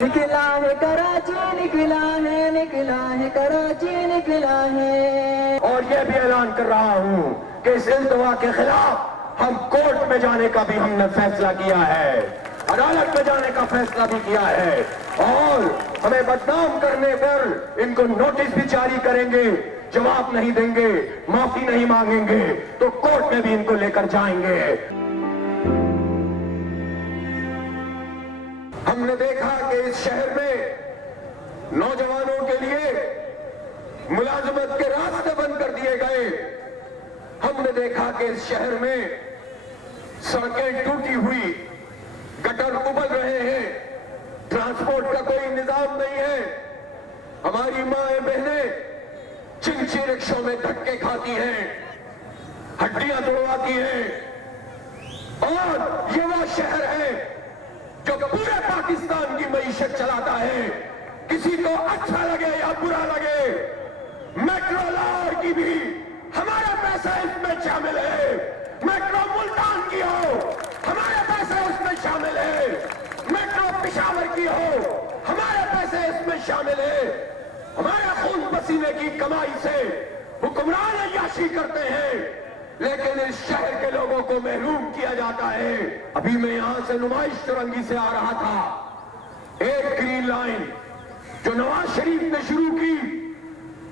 نکلا ہے کراچی، نکلا ہے کراچی، نکلا ہے۔ اور یہ بھی اعلان کر رہا ہوں کہ اس التوا کے خلاف ہم کورٹ میں جانے کا بھی ہم نے فیصلہ کیا ہے، عدالت میں جانے کا فیصلہ بھی کیا ہے، اور ہمیں بدنام کرنے پر ان کو نوٹس بھی جاری کریں گے، جواب نہیں دیں گے، معافی نہیں مانگیں گے تو کورٹ میں بھی ان کو لے کر جائیں گے۔ ہم نے دیکھا کہ اس شہر میں نوجوانوں کے لیے ملازمت کے راستے بند کر دیے گئے۔ ہم نے دیکھا کہ اس شہر میں سڑکیں ٹوٹی ہوئی، گٹر ابل رہے ہیں، ٹرانسپورٹ کا کوئی نظام نہیں ہے۔ ہماری مائیں بہنیں چنچی رکشوں میں دھکے کھاتی ہیں، ہڈیاں توڑواتی ہیں، اور یہ وہ شہر ہے جو پورے پاکستان کی معیشت چلاتا ہے۔ کسی کو اچھا لگے یا برا لگے، میٹرو لاہور کی بھی ہمارا پیسہ اس میں شامل ہے، میٹرو ملتان کی ہو ہمارا پیسہ اس میں شامل ہے، میٹرو پشاور کی ہو ہمارے پیسے اس میں شامل ہے۔ ہمارے خون پسینے کی کمائی سے حکمران عیاشی کرتے ہیں، لیکن اس شہر کے لوگوں کو محروم کیا جاتا ہے۔ ابھی میں یہاں سے نمائش چرنگی سے آ رہا تھا، ایک گرین لائن جو نواز شریف نے شروع کی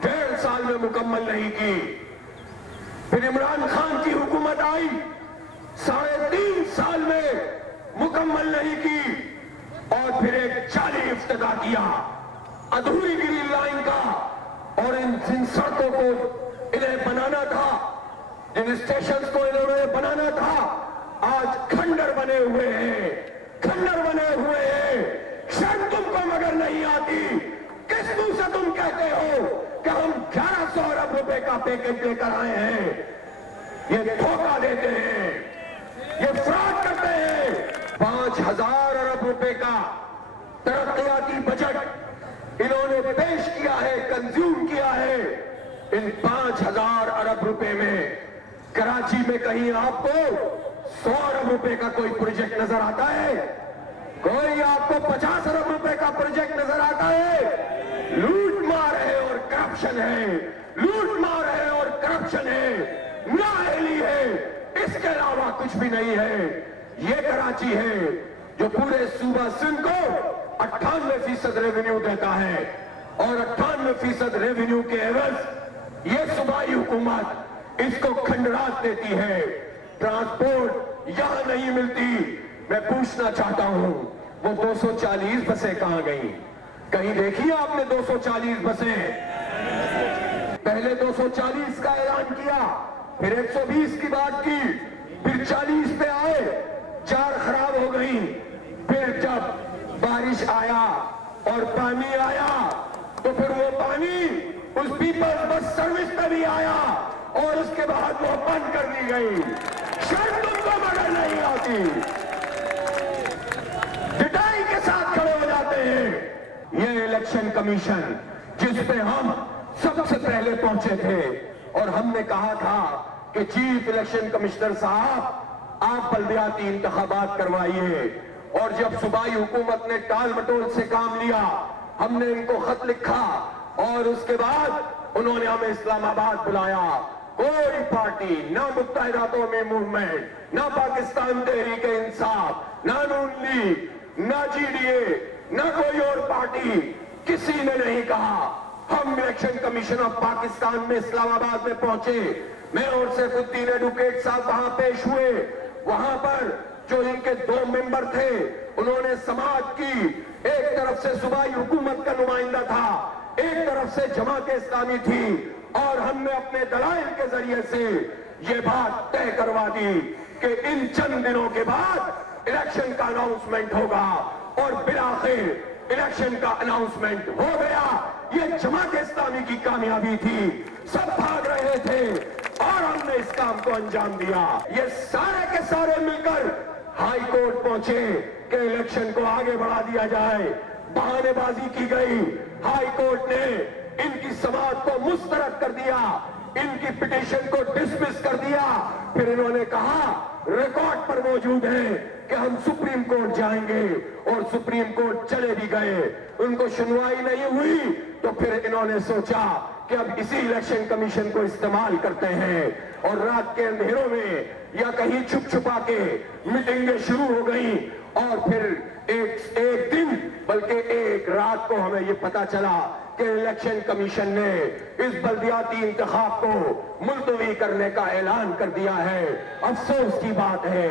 1.5 سال میں مکمل نہیں کی، پھر عمران خان کی حکومت آئی 3.5 سال میں مکمل نہیں کی، اور پھر ایک جعلی افتتاح کیا ادھوری گرین لائن کا، اور ان سڑکوں کو انہیں بنانا تھا، ان اسٹیشنز کو انہوں نے بنانا تھا، آج کھنڈر بنے ہوئے ہیں، کھنڈر بنے ہوئے ہیں۔ شرم تم کو مگر نہیں آتی، کس منہ سے تم کہتے ہو کہ ہم 1100 ارب روپے کا پیکج لے کر آئے ہیں؟ یہ دھوکہ دیتے ہیں، یہ فراڈ کرتے ہیں۔ 5000 ارب روپے کا ترقیاتی بجٹ انہوں نے پیش کیا ہے، کنزیوم کیا ہے۔ ان 5000 ارب روپے میں کراچی میں کہیں آپ کو 100 ارب روپے کا کوئی پروجیکٹ نظر آتا ہے؟ کوئی آپ کو 50 ارب روپے کا پروجیکٹ نظر آتا ہے؟ لوٹ مار ہے اور کرپشن ہے، لوٹ مار ہے اور کرپشن ہے، نااہلی ہے، اس کے علاوہ کچھ بھی نہیں ہے۔ یہ کراچی ہے جو پورے صوبہ سندھ کو 98% ریونیو دیتا ہے، اور 98% ریونیو کے عوض یہ صوبائی حکومت اس کو کھنڈرات دیتی ہے، ٹرانسپورٹ یہاں نہیں ملتی۔ میں پوچھنا چاہتا ہوں وہ 240 بسیں کہاں گئیں؟ کہیں دیکھی آپ نے 240 بسیں؟ پہلے 240 کا اعلان کیا، پھر 120 کی بات کی، پھر 40 پہ آئے، 4 خراب ہو گئیں، پھر جب بارش آیا اور پانی آیا تو پھر وہ پانی اس پیپلز بس سروس پہ بھی آیا، اور اس کے بعد وہ بند کر دی گئی۔ شرم تم کو مگر نہیں آتی، ڈٹائی کے ساتھ کھڑے ہو جاتے ہیں۔ یہ الیکشن کمیشن جس پہ ہم سب سے پہلے پہنچے تھے، اور ہم نے کہا تھا کہ چیف الیکشن کمشنر صاحب آپ بلدیاتی انتخابات کروائیے، اور جب صوبائی حکومت نے ٹال مٹول سے کام لیا، ہم نے ان کو خط لکھا، اور اس کے بعد انہوں نے ہمیں اسلام آباد بلایا۔ کوئی پارٹی، نہ متحدہ قومی موومنٹ، نہ پاکستان تحریک انصاف، نہ نون لیگ، نہ جی ڈی اے، نہ کوئی اور پارٹی، کسی نے نہیں کہا۔ ہم الیکشن کمیشن آف پاکستان میں اسلام آباد میں پہنچے، میں اور سیف الدین ایڈوکیٹ صاحب وہاں پیش ہوئے۔ وہاں پر جو ان کے 2 ممبر تھے، انہوں نے سماعت کی، ایک طرف سے صوبائی حکومت کا نمائندہ تھا، ایک طرف سے جماعت اسلامی تھی، اور ہم نے اپنے دلائل کے ذریعے سے یہ بات طے کروا دی کہ ان چند دنوں کے بعد الیکشن کا اناؤنسمنٹ ہوگا، اور بالآخر الیکشن کا اناؤنسمنٹ ہو گیا۔ یہ جماعت اسلامی کی کامیابی تھی، سب بھاگ رہے تھے، اور ہم نے اس کام کو انجام دیا۔ یہ سارے کے سارے مل کر ہائی کورٹ پہنچے کہ الیکشن کو آگے بڑھا دیا جائے۔ بہانے بازی کی گئی، ہائی کورٹ نے ان کی سماعت کو مسترد کر دیا۔ ان کی پٹیشن کو ڈسمس کر دیا. پھر انہوں نے کہا ریکارڈ پر موجود ہے کہ ہم سپریم کورٹ جائیں گے, اور سپریم کورٹ چلے بھی گئے. ان کو سنوائی نہیں ہوئی تو پھر انہوں نے سوچا کہ اب اسی الیکشن کمیشن کو استعمال کرتے ہیں, اور رات کے اندھیروں میں یا کہیں چھپ چھپا کے میٹنگیں شروع ہو گئیں. اور پھر ایک دن بلکہ ایک رات کو ہمیں یہ پتا چلا کہ الیکشن کمیشن نے اس بلدیاتی انتخاب کو ملتوی کرنے کا اعلان کر دیا ہے. افسوس کی بات ہے,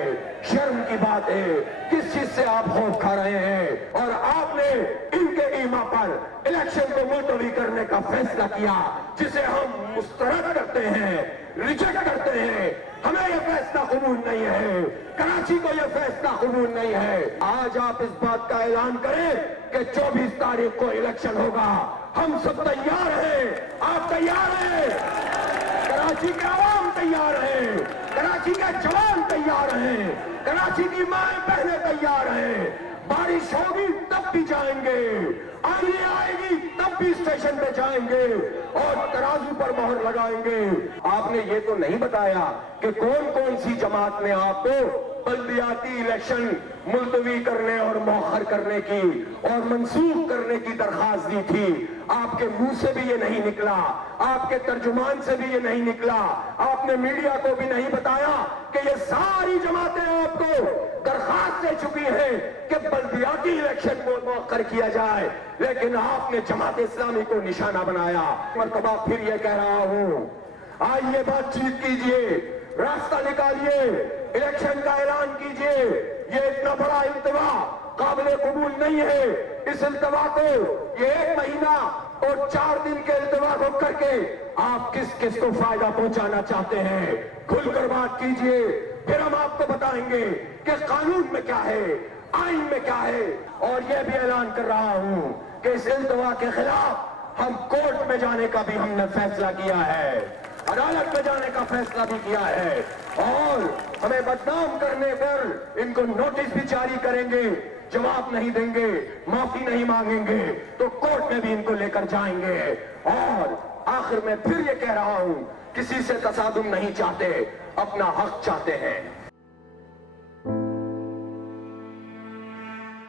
شرم کی بات ہے, کس چیز سے آپ خوف کھا رہے ہیں؟ اور آپ نے ان کے ایما پر الیکشن کو ملتوی کرنے کا فیصلہ کیا, جسے ہم مسترد کرتے ہیں, ریجیکٹ کرتے ہیں. ہمیں یہ فیصلہ قبول نہیں ہے, کراچی کو یہ فیصلہ قبول نہیں ہے. آج آپ اس بات کا اعلان کریں کہ 24 تاریخ کو الیکشن ہوگا. ہم سب تیار ہیں. آپ تیار ہیں؟ کراچی کے عوام تیار ہیں, کراچی کے جوان تیار ہیں, کراچی کی مائیں بہنیں تیار ہیں. بارش ہوگی تب بھی جائیں گے, آندھی آئے گی تب بھی اسٹیشن پہ جائیں گے, اور ترازو پر مہر لگائیں گے. آپ نے یہ تو نہیں بتایا کہ کون کون سی جماعت نے آپ کو بلدیاتی الیکشن ملتوی کرنے اور مؤخر کرنے کی اور منسوخ کرنے کی درخواست دی تھی. آپ کے منہ سے بھی یہ نہیں نکلا, آپ کے ترجمان سے بھی یہ نہیں نکلا, آپ نے میڈیا کو بھی نہیں بتایا کہ یہ ساری جماعتیں آپ کو درخواست دے چکی ہیں کہ بلدیاتی الیکشن کو مؤخر کیا جائے. لیکن آپ نے جماعت اسلامی کو نشانہ بنایا. مرتبہ پھر یہ کہہ رہا ہوں, آئیے بات چیت کیجئے, راستہ نکالیے, الیکشن کا اعلان کیجئے. یہ اتنا بڑا التوا قابل قبول نہیں ہے. اس التوا کو یہ 1 مہینہ اور 4 دن کے التوا کو کر کے آپ کس کس کو فائدہ پہنچانا چاہتے ہیں؟ کھل کر بات کیجئے, پھر ہم آپ کو بتائیں گے کہ قانون میں کیا ہے, آئین میں کیا ہے. اور یہ بھی اعلان کر رہا ہوں کہ اس التوا کے خلاف ہم کورٹ میں جانے کا بھی ہم نے فیصلہ کیا ہے, عدالت میں جانے کا فیصلہ بھی کیا ہے, اور ہمیں بدنام کرنے پر ان کو نوٹس بھی جاری کریں گے. جواب نہیں دیں گے, معافی نہیں مانگیں گے تو کورٹ میں بھی ان کو لے کر جائیں گے. اور آخر میں پھر یہ کہہ رہا ہوں, کسی سے تصادم نہیں چاہتے, اپنا حق چاہتے ہیں.